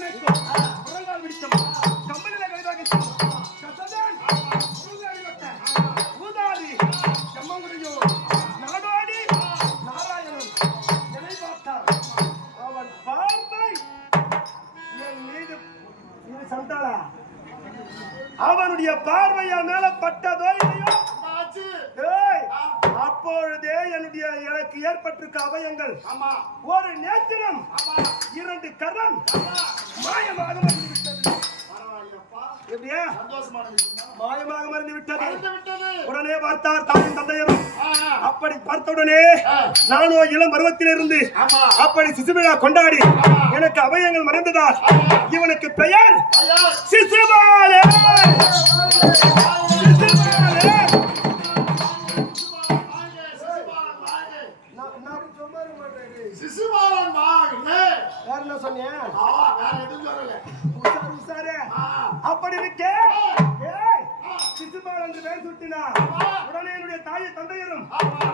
முழங்கால் விடிச்சம் கம்பளில கைதாக கசதான் ஊதாதி செம்மங்குடியோ நாடோடி நாராயணன் என்னை பார்த்தார். அவன் பார்வை என் மீது சந்தாளா அவனுடைய பார்வைய மேல பட்டதோ இல்லையோ அப்பொழுதே எனக்கு ஏற்பட்டிருக்க அபயங்கள் ஒரு நேத்திரம் இரண்டு கரம் மாயமாக மறைந்துவிட்டது. எப்படியா மாயமாக மறைந்துவிட்டது. உடனே பார்த்தார் தாயும் தந்தையரும். அப்படி பார்த்தவுடனே நானோ இளம் பருவத்திலிருந்து அப்படி சிசுவிழா கொண்டாடி எனக்கு அபயங்கள் மறைந்ததால் இவனுக்கு பெயர் சிசுபாலே. அப்படி இருக்கே சிசுபால் என்று பெயர் சுட்டினா உடனே என்னுடைய தாயை தந்தையரும்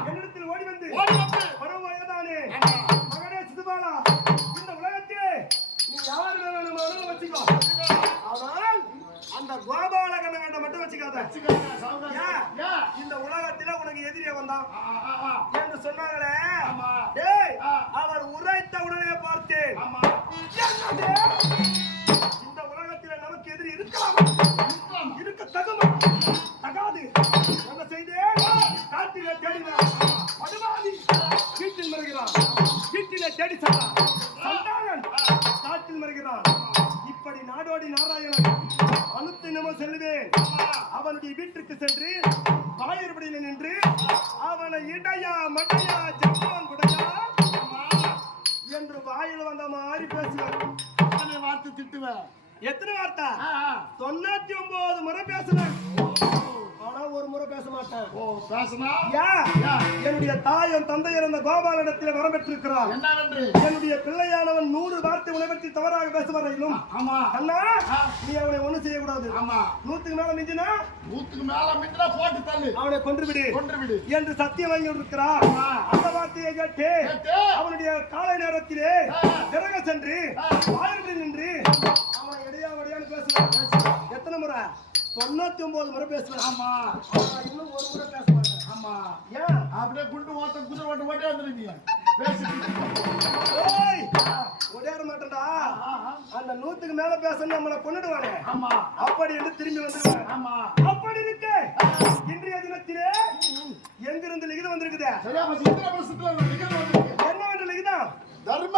என்னிடத்தில் ஓடி வந்து பருவ வயதானே மகனே சிசுபாலா, இந்த உலகத்திலே நீ யார் வேணுமானு வச்சுக்கோ, ஆனால் அந்த கோபாலகண்ண கண்ட மட்டும் வச்சுக்காத. இந்த உலகத்தில உனக்கு எதிரியே வந்தான் என்று சொன்னாங்களே, அவர் உரைத்த உடனே பார்த்தேன். இந்த உலகத்தில நமக்கு எதிரி இருக்கலாம், இருக்க தகுமா தகாது. என்ன செய்தேன்? காட்டிலே தேடினார் படுவாதி வீட்டில் மறுகிறான், வீட்டிலே தேடி சென்றான் சந்தானன் காட்டில் மறுகிறான். இப்படி நாடோடி நாராயணன் அனுத்தினமும் செல்வேன். அவனுடைய வீட்டுக்கு சென்று வாயிற்படியில் நின்று அவனை இடையா மடையா ஜப்பான் குடையா என்று வாயில் வந்த மாதிரி பேசுவேன். வார்த்தை திட்டுவேன். எத்தனை வார்த்தை? 99 முறை பேசுவேன். ஆனா ஒரு முறை பேச மாட்டேன். என்னுடைய தாயும் தந்தையர் அந்த கோபாலனிடத்தில் வரம் பெற்றிருக்கிறார். என்னுடைய பிள்ளையானவன் 100 வார்த்தை உன்னை பற்றி தவறாக பேசுவதையிலும் அண்ணா நீ அவனை ஒண்ணு செய்யக்கூடாது. 100க்கு மேல மிஞ்சினா போட்டு தள்ளு, அவனை கொன்றுவிடு என்று சத்தியம் வாங்கி இருக்கிறார். அந்த வார்த்தையை கேட்டு அவனுடைய காலை நேரத்திலே திறக சென்று வாயில்களில் நின்று அவனை இடையா வடையான்னு பேசுவான். எத்தனை முறை? 99 முறை பேசுவேன். இன்னும் ஒரு முறை பேச மாட்டேன். ஏன் அப்படியே குண்டு ஓட்ட குதிரை ஓட்ட ஓட்டே வந்துருக்கீங்க? ஓடியார மாட்டேன்டா. அந்த 100க்கு மேல பேசணும் நம்மளை கொண்டுடுவானே, அப்படி என்று திரும்பி வந்துடுவேன். அப்படி இருக்கு இன்றைய தினத்திலே எங்கிருந்து லிகிதம் வந்திருக்குது? என்னவென்று லிகிதம்? தர்ம